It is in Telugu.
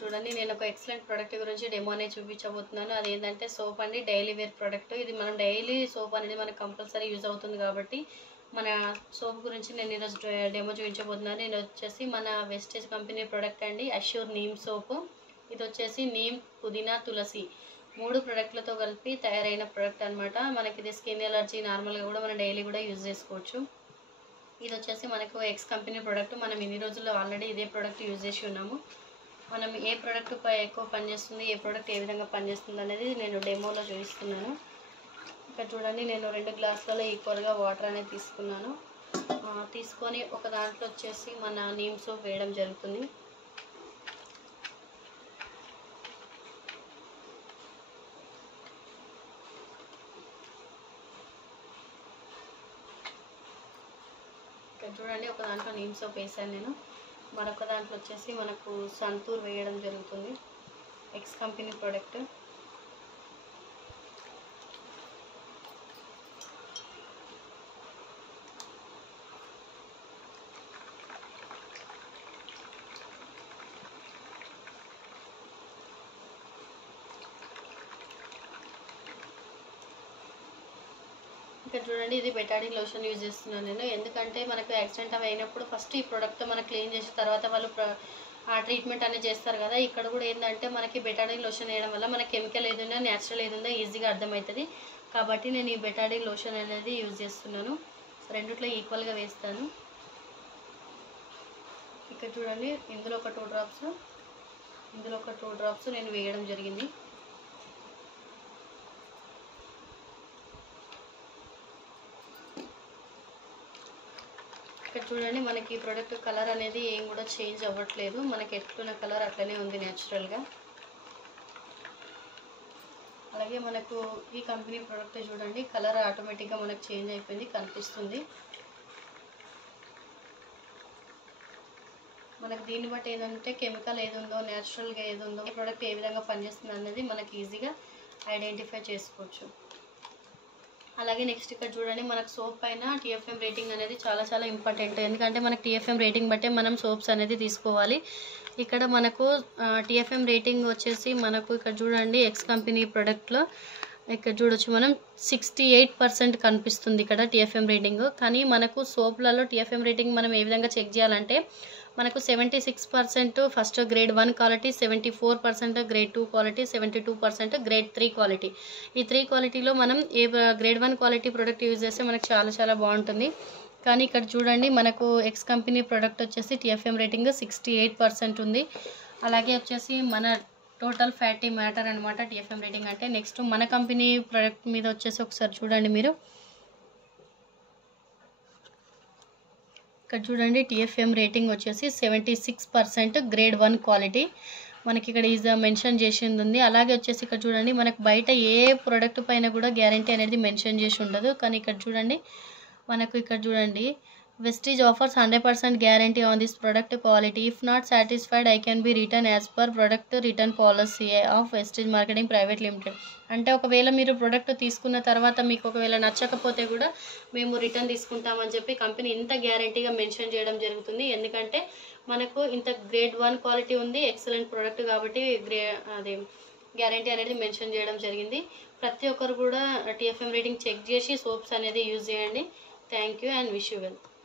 చూడండి నేను ఒక ఎక్సలెంట్ ప్రోడక్ట్ గురించి డెమో అనేది చూపించబోతున్నాను. అదేంటంటే సోప్ అండి, డైలీ వేర్ ప్రోడక్ట్. ఇది మనం డైలీ సోప్ అనేది మనకు కంపల్సరీ యూజ్ అవుతుంది కాబట్టి మన సోప్ గురించి నేను ఈరోజు డెమో చూపించబోతున్నాను. నేను వచ్చేసి మన వెస్టేజ్ కంపెనీ ప్రోడక్ట్ అండి, అష్యూర్ నీమ్ సోప్. ఇది వచ్చేసి నీమ్, పుదీనా, తులసి 3 ప్రోడక్ట్లతో కలిపి తయారైన ప్రోడక్ట్ అనమాట. మనకి ఇది స్కిన్ ఎలర్జీ నార్మల్గా కూడా మనం డైలీ కూడా యూజ్ చేసుకోవచ్చు. ఇది వచ్చేసి మనకు ఎక్స్ కంపెనీ ప్రోడక్ట్. మనం ఇన్ని రోజుల్లో ఆల్రెడీ ఇదే ప్రోడక్ట్ యూజ్ చేసి ఉన్నాము. మనం ఏ ప్రోడక్ట్ ఎక్కువ పనిచేస్తుంది, ఏ ప్రోడక్ట్ ఏ విధంగా పనిచేస్తుంది అనేది నేను డెమోలో చూపిస్తున్నాను. ఇక్కడ చూడండి, నేను 2 గ్లాసులలో ఈక్వల్గా వాటర్ అనేది తీసుకున్నాను. తీసుకొని ఒక దాంట్లో వచ్చేసి మన నీమ్ సోప్ వేయడం జరుగుతుంది. ఇక్కడ చూడండి, ఒక దాంట్లో నీమ్ సోప్ వేసాను నేను. మరొక దాంట్లో వచ్చేసి మనకు సంతూర్ వేయడం జరుగుతుంది, ఎక్స్ కంపెనీ ప్రోడక్ట్. ఇక్కడ చూడండి, ఇది బెటాడిన్ లోషన్ యూజ్ చేస్తున్నాను నేను. ఎందుకంటే మనకు యాక్సిడెంట్ అవి అయినప్పుడు ఫస్ట్ ఈ ప్రోడక్ట్తో మనకు క్లీన్ చేసిన తర్వాత వాళ్ళు ఆ ట్రీట్మెంట్ అనేది చేస్తారు కదా. ఇక్కడ కూడా ఏంటంటే మనకి బెటాడిన్ లోషన్ వేయడం వల్ల మనకి కెమికల్ ఏదుందో న్యాచురల్ ఏదుందో ఈజీగా అర్థమవుతుంది. కాబట్టి నేను ఈ బెటాడిన్ లోషన్ అనేది యూజ్ చేస్తున్నాను. రెండిట్లో ఈక్వల్గా వేస్తాను. ఇక్కడ చూడండి, ఇందులో ఒక 2 డ్రాప్స్, ఇందులో ఒక 2 డ్రాప్స్ నేను వేయడం జరిగింది. ఇక్కడ చూడండి, మనకి ఈ ప్రోడక్ట్ కలర్ అనేది ఏం కూడా చేంజ్ అవ్వట్లేదు. మనకి ఎట్లున్న కలర్ అట్లనే ఉంది న్యాచురల్గా. అలాగే మనకు ఈ కంపెనీ ప్రోడక్ట్ చూడండి, కలర్ ఆటోమేటిక్గా మనకు చేంజ్ అయిపోయింది, కనిపిస్తుంది. మనకు దీన్ని బట్టి ఏంటంటే కెమికల్ ఏది ఉందో, న్యాచురల్గా ఏది ఉందో, ఈ ప్రోడక్ట్ ఏ విధంగా పనిచేస్తుంది అనేది మనకి ఈజీగా ఐడెంటిఫై చేసుకోవచ్చు. అలాగే నెక్స్ట్ ఇక్కడ చూడండి, మనకు సోప్ పైన టీఎఫ్ఎం రేటింగ్ అనేది చాలా ఇంపార్టెంట్. ఎందుకంటే మనకు టీఎఫ్ఎం రేటింగ్ బట్టే మనం సోప్స్ అనేది తీసుకోవాలి. ఇక్కడ మనకు టీఎఫ్ఎం రేటింగ్ వచ్చేసి మనకు ఇక్కడ చూడండి, ఎక్స్ కంపెనీ ప్రోడక్ట్లో ఇక్కడ చూడొచ్చు మనం 68% కనిపిస్తుంది ఇక్కడ టీఎఫ్ఎం రేటింగ్. కానీ మనకు సోప్లలో టీఎఫ్ఎం రేటింగ్ మనం ఏ విధంగా చెక్ చేయాలంటే మనకు 76% first grade 1 quality, 74% grade 2 quality, 72% grade 3 quality. ఈ 3 క్వాలిటీలో మనం A grade 1 quality product use చేస్తే మనకు చాలా బాగుంటుంది. కానీ ఇక్కడ చూడండి, మనకు ఎక్స్ కంపెనీ ప్రోడక్ట్ వచ్చేసి టీఎఫ్ఎం రేటింగ్ 68% ఉంది. అలాగే వచ్చేసి మన టోటల్ ఫ్యాటీ మ్యాటర్ అనమాట టీఎఫ్ఎం రేటింగ్ అంటే. నెక్స్ట్ మన కంపెనీ ప్రోడక్ట్ మీద వచ్చేసి ఒకసారి చూడండి మీరు. ఇక్కడ చూడండి, టీఎఫ్ఎం రేటింగ్ వచ్చేసి 76% గ్రేడ్ 1 క్వాలిటీ మనకి ఇక్కడ ఈజ్ మెన్షన్ చేసింది ఉంది. అలాగే వచ్చేసి ఇక్కడ చూడండి, మనకు బయట ఏ ప్రోడక్ట్ పైన కూడా గ్యారంటీ అనేది మెన్షన్ చేసి ఉండదు. కానీ ఇక్కడ చూడండి, మనకు ఇక్కడ చూడండి, Vestige offers 100% guarantee on this product quality. If not satisfied I can be return as per product return policy of Vestige marketing private limited. అంటే ఒకవేళ మీరు ప్రోడక్ట్ తీసుకున్న తర్వాత మీకు ఒకవేళ నచ్చకపోతే కూడా మేము రిటర్న్ తీసుకుంటామని చెప్పి కంపెనీ ఇంత గ్యారంటీగా మెన్షన్ చేయడం జరుగుతుంది. ఎందుకంటే మనకు ఇంత గ్రేడ్ 1 క్వాలిటీ ఉంది, ఎక్సలెంట్ ప్రోడక్ట్ కాబట్టి అదే గ్యారంటీ అనేది మెన్షన్ చేయడం జరిగింది. ప్రతి ఒక్కరు కూడా టీఎఫ్ఎం రేటింగ్ చెక్ చేసి సోప్స్ అనేది యూజ్ చేయండి. Thank you and wish you well.